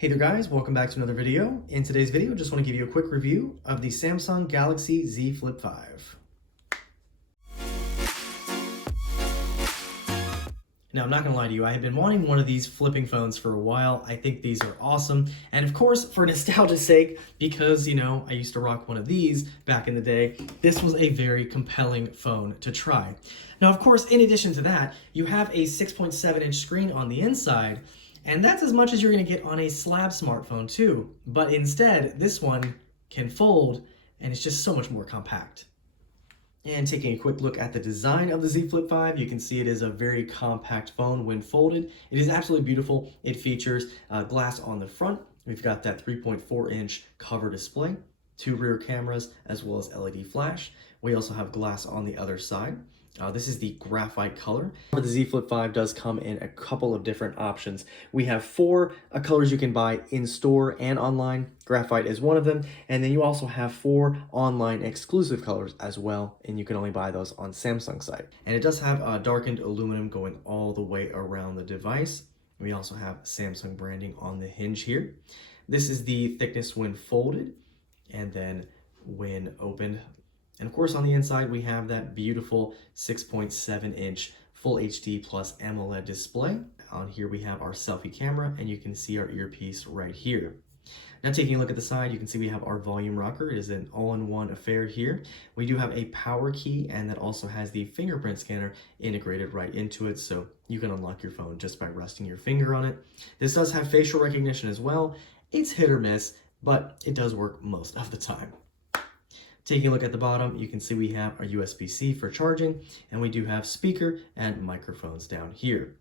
Hey there guys, welcome back to another video. In today's video, just want to give you a quick review of the Samsung Galaxy Z Flip 5. Now, I'm not going to lie to you, I have been wanting one of these flipping phones for a while. I think these are awesome. And of course, for nostalgia's sake, because, I used to rock one of these back in the day, this was a very compelling phone to try. Now, of course, in addition to that, you have a 6.7-inch screen on the inside, and that's as much as you're going to get on a slab smartphone too. But instead, this one can fold, and it's just so much more compact. And taking a quick look at the design of the Z Flip 5, you can see it is a very compact phone when folded. It is absolutely beautiful. It features glass on the front. We've got that 3.4-inch cover display, 2 rear cameras, as well as LED flash. We also have glass on the other side. This is the graphite color. The Z Flip 5 does come in a couple of different options. We have 4 colors you can buy in store and online. Graphite is one of them. And then you also have 4 online exclusive colors as well. And you can only buy those on Samsung's site. And it does have darkened aluminum going all the way around the device. We also have Samsung branding on the hinge here. This is the thickness when folded and then when opened. And of course, on the inside, we have that beautiful 6.7-inch Full HD plus AMOLED display. On here, we have our selfie camera, and you can see our earpiece right here. Now, taking a look at the side, you can see we have our volume rocker. It is an all-in-one affair here. We do have a power key, and that also has the fingerprint scanner integrated right into it, so you can unlock your phone just by resting your finger on it. This does have facial recognition as well. It's hit or miss, but it does work most of the time. Taking a look at the bottom, you can see we have our USB-C for charging, and we do have speaker and microphones down here.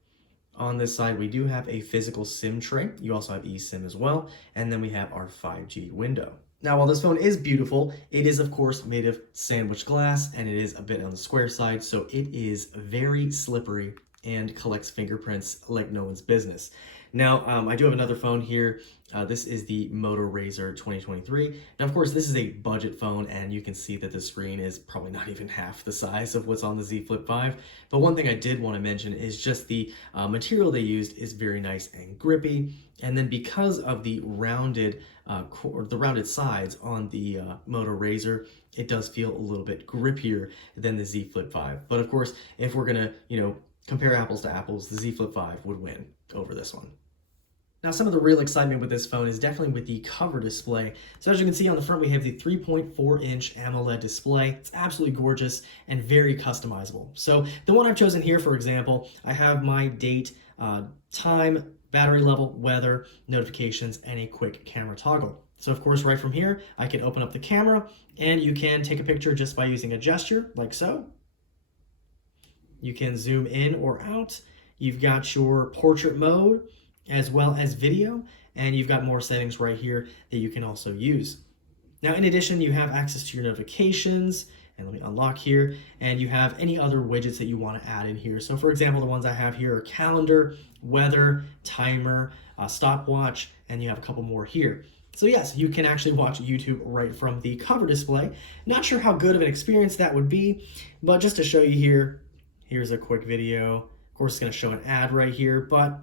On this side, we do have a physical SIM tray. You also have eSIM as well, and then we have our 5G window. Now, while this phone is beautiful, it is of course made of sandwich glass, and it is a bit on the square side, so it is very slippery and collects fingerprints like no one's business. Now, I do have another phone here. This is the Moto Razr 2023. Now, of course, this is a budget phone, and you can see that the screen is probably not even half the size of what's on the Z Flip 5. But one thing I did want to mention is just the material they used is very nice and grippy. And then because of the rounded sides on the Moto Razr, it does feel a little bit grippier than the Z Flip 5. But of course, if we're gonna, compare apples to apples, the Z Flip 5 would win over this one. Now, some of the real excitement with this phone is definitely with the cover display. So as you can see on the front, we have the 3.4-inch AMOLED display. It's absolutely gorgeous and very customizable. So the one I've chosen here, for example, I have my date, time, battery level, weather, notifications, and a quick camera toggle. So of course, right from here, I can open up the camera, and you can take a picture just by using a gesture, like so. You can zoom in or out. You've got your portrait mode, as well as video, and you've got more settings right here that you can also use. Now, in addition, you have access to your notifications, and let me unlock here, and you have any other widgets that you want to add in here. So for example, the ones I have here are calendar, weather, timer, stopwatch, and you have a couple more here. So yes, you can actually watch YouTube right from the cover display. Not sure how good of an experience that would be, but just to show you here, here's a quick video. Of course, it's going to show an ad right here, but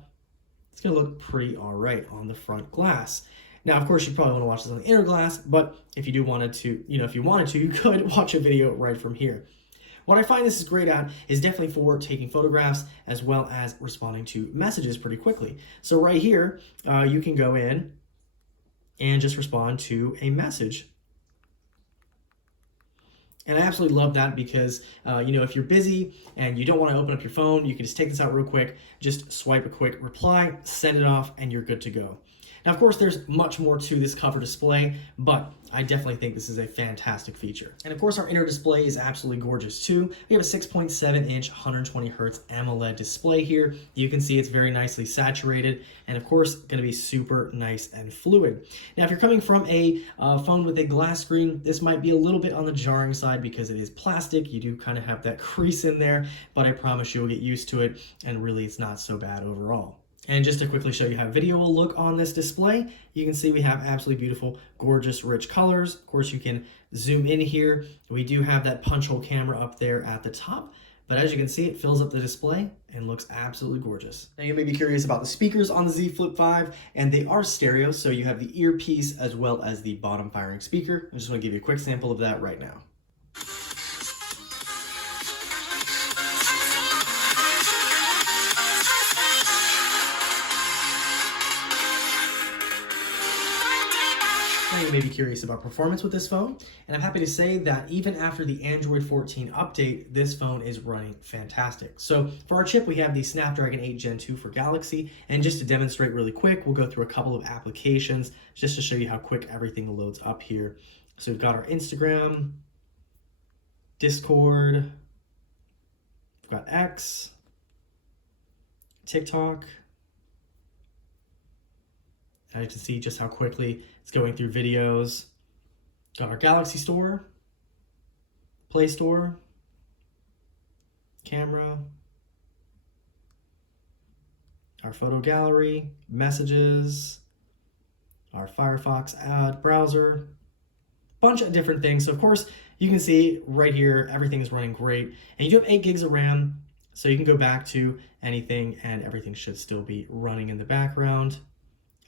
it's going to look pretty all right on the front glass. Now, of course, you probably want to watch this on the inner glass, but if you wanted to, you could watch a video right from here. What I find this is great at is definitely for taking photographs as well as responding to messages pretty quickly. So right here, you can go in and just respond to a message. And I absolutely love that because, if you're busy and you don't want to open up your phone, you can just take this out real quick, just swipe a quick reply, send it off, and you're good to go. Now, of course, there's much more to this cover display, but I definitely think this is a fantastic feature. And of course, our inner display is absolutely gorgeous too. We have a 6.7-inch 120 Hz AMOLED display here. You can see it's very nicely saturated, and of course, going to be super nice and fluid. Now, if you're coming from a phone with a glass screen, this might be a little bit on the jarring side because it is plastic. You do kind of have that crease in there, but I promise you will get used to it, and really it's not so bad overall. And just to quickly show you how video will look on this display, you can see we have absolutely beautiful, gorgeous, rich colors. Of course, you can zoom in here. We do have that punch hole camera up there at the top, but as you can see, it fills up the display and looks absolutely gorgeous. Now you may be curious about the speakers on the Z Flip 5, and they are stereo, so you have the earpiece as well as the bottom firing speaker. I just want to give you a quick sample of that right now. Now you may be curious about performance with this phone, and I'm happy to say that even after the Android 14 update, this phone is running fantastic. So for our chip, we have the Snapdragon 8 Gen 2 for Galaxy, and just to demonstrate really quick, we'll go through a couple of applications just to show you how quick everything loads up here. So we've got our Instagram, Discord, we've got X, TikTok. Now you can see just how quickly it's going through videos. Got our Galaxy Store, Play Store, camera, our photo gallery, messages, our Firefox ad browser, bunch of different things. So of course, you can see right here, everything is running great. And you do have 8 gigs of RAM, so you can go back to anything and everything should still be running in the background.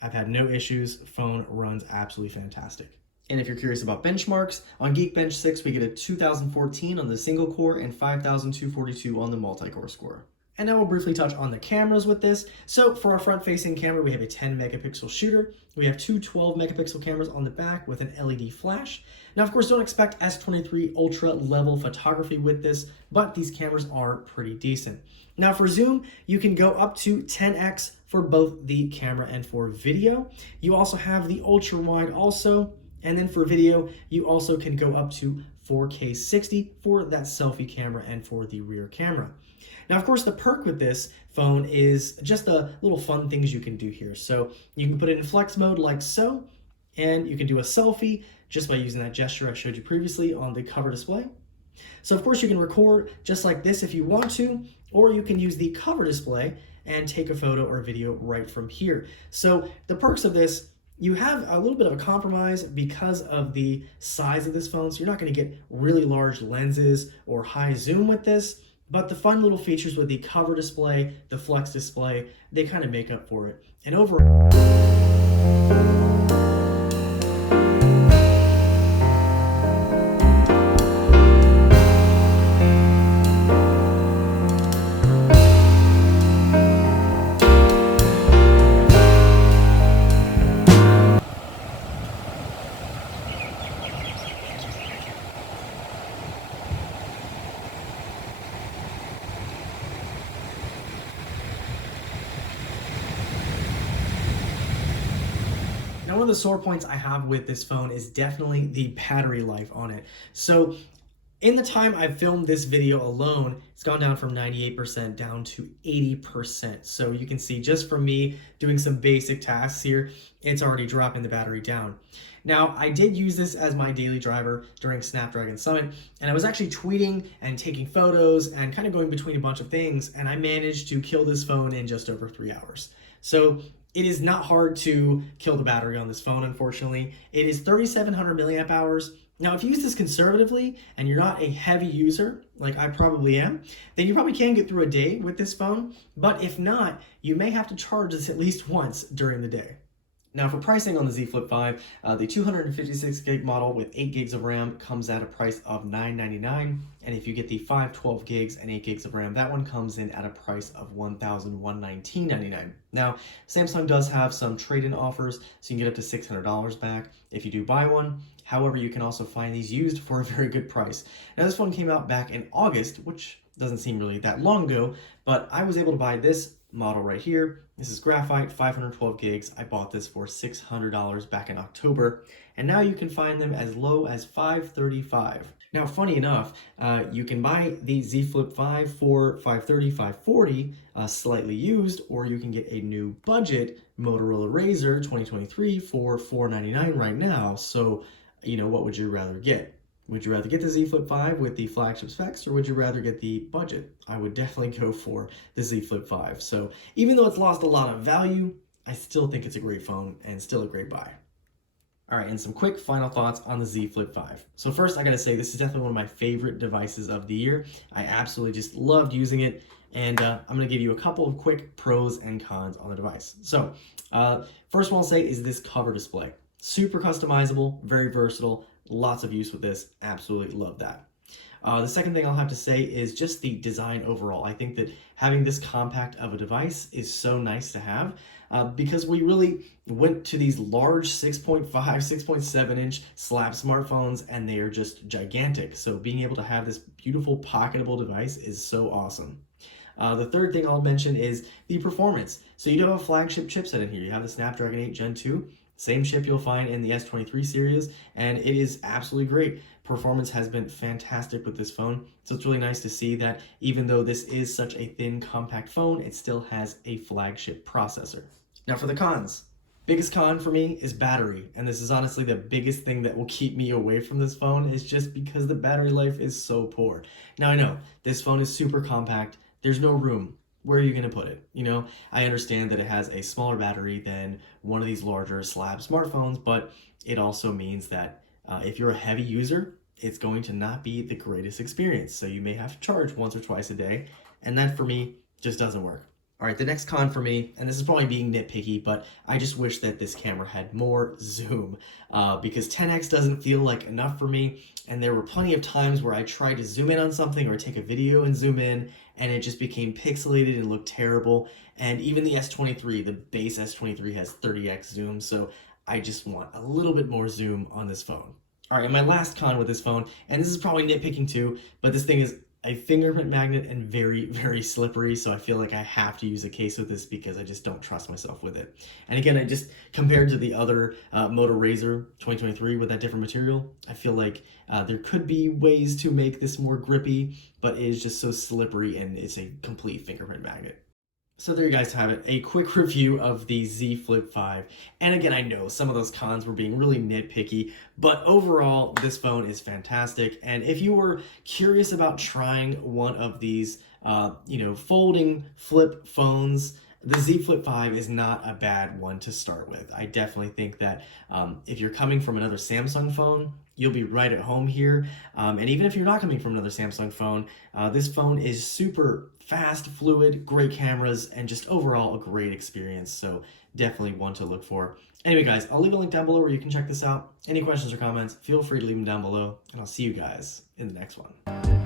I've had no issues. Phone runs absolutely fantastic. And if you're curious about benchmarks, on Geekbench 6, we get a 2014 on the single core and 5,242 on the multi-core score. And now we'll briefly touch on the cameras with this. So for our front-facing camera, we have a 10 megapixel shooter. We have two 12 megapixel cameras on the back with an LED flash. Now, of course, don't expect S23 Ultra level photography with this, but these cameras are pretty decent. Now for zoom, you can go up to 10x for both the camera and for video. You also have the ultra wide also, and then for video, you also can go up to 4K 60 for that selfie camera and for the rear camera. Now, of course, the perk with this phone is just the little fun things you can do here. So you can put it in flex mode like so, and you can do a selfie just by using that gesture I showed you previously on the cover display. So of course you can record just like this if you want to, or you can use the cover display and take a photo or video right from here. So the perks of this, you have a little bit of a compromise because of the size of this phone. So you're not going to get really large lenses or high zoom with this, but the fun little features with the cover display, the flex display, they kind of make up for it. And overall, now, one of the sore points I have with this phone is definitely the battery life on it. So in the time I've filmed this video alone, it's gone down from 98% down to 80%. So you can see just from me doing some basic tasks here, it's already dropping the battery down. Now, I did use this as my daily driver during Snapdragon Summit, and I was actually tweeting and taking photos and kind of going between a bunch of things, and I managed to kill this phone in just over 3 hours. So it is not hard to kill the battery on this phone, unfortunately. It is 3,700 milliamp hours. Now, if you use this conservatively and you're not a heavy user, like I probably am, then you probably can get through a day with this phone. But if not, you may have to charge this at least once during the day. Now for pricing on the Z Flip 5, the 256 gig model with 8 gigs of RAM comes at a price of $999, and if you get the 512 gigs and 8 gigs of RAM, that one comes in at a price of $1,119.99. Now, Samsung does have some trade-in offers, so you can get up to $600 back if you do buy one. However, you can also find these used for a very good price. Now this phone came out back in August, which doesn't seem really that long ago, but I was able to buy this model right here. This is graphite, 512 gigs. I bought this for $600 back in October, and now you can find them as low as $535. Now, funny enough, you can buy the Z Flip 5 for $530, $540, slightly used, or you can get a new budget Motorola Razr 2023 for $499 right now. So, you know, what would you rather get? Would you rather get the Z Flip 5 with the flagship specs, or would you rather get the budget? I would definitely go for the Z Flip 5. So even though it's lost a lot of value, I still think it's a great phone and still a great buy. All right, and some quick final thoughts on the Z Flip 5. So first, I gotta say, this is definitely one of my favorite devices of the year. I absolutely just loved using it, and I'm gonna give you a couple of quick pros and cons on the device. So, first one I'll say is this cover display. Super customizable, very versatile, lots of use with this, absolutely love that. The second thing I'll have to say is just the design overall. I think that having this compact of a device is so nice to have because we really went to these large 6.5, 6.7 inch slab smartphones and they are just gigantic. So being able to have this beautiful pocketable device is so awesome. The third thing I'll mention is the performance. So you do have a flagship chipset in here. You have the Snapdragon 8 Gen 2. Same chip you'll find in the S23 series, and it is absolutely great. Performance has been fantastic with this phone, so it's really nice to see that even though this is such a thin, compact phone, it still has a flagship processor. Now for the cons. Biggest con for me is battery, and this is honestly the biggest thing that will keep me away from this phone is just because the battery life is so poor. Now I know, this phone is super compact, there's no room. Where are you going to put it? You know, I understand that it has a smaller battery than one of these larger slab smartphones, but it also means that if you're a heavy user, it's going to not be the greatest experience. So you may have to charge once or twice a day, and that for me just doesn't work. All right, the next con for me, and this is probably being nitpicky, but I just wish that this camera had more zoom because 10x doesn't feel like enough for me. And there were plenty of times where I tried to zoom in on something or take a video and zoom in, and it just became pixelated and looked terrible. And even the S23, the base S23 has 30x zoom, so I just want a little bit more zoom on this phone. All right, and my last con with this phone, and this is probably nitpicking too, but this thing is a fingerprint magnet and very, very slippery, so I feel like I have to use a case with this because I just don't trust myself with it. And again, I just compared to the other Moto Razr 2023 with that different material, I feel like there could be ways to make this more grippy, but it is just so slippery and it's a complete fingerprint magnet. So there you guys have it, a quick review of the Z Flip 5. And again, I know some of those cons were being really nitpicky, but overall, this phone is fantastic. And if you were curious about trying one of these, folding flip phones, the Z Flip 5 is not a bad one to start with. I definitely think that if you're coming from another Samsung phone, you'll be right at home here. And even if you're not coming from another Samsung phone, this phone is super fast, fluid, great cameras, and just overall a great experience. So definitely one to look for. Anyway, guys, I'll leave a link down below where you can check this out. Any questions or comments, feel free to leave them down below, and I'll see you guys in the next one.